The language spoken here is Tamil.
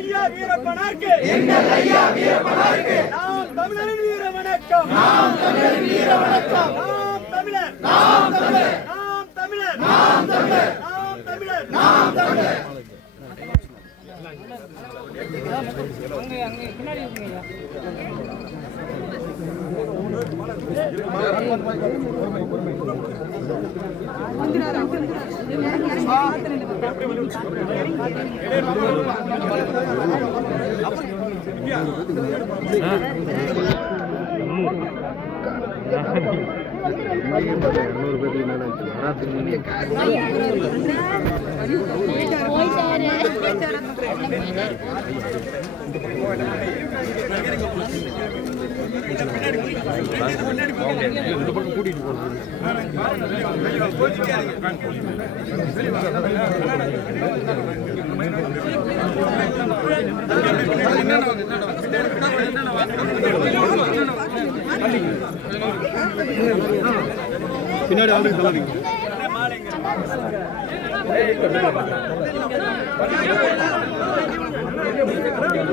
ஐயா வீரப்பனாருக்கு நாம் தமிழரின் வீர வணக்கம். நாம் தமிழர். நாம் தமிழர். நாம் தமிழர். பின்னாடி ஆல்ரெடி தள்ளாதீங்க.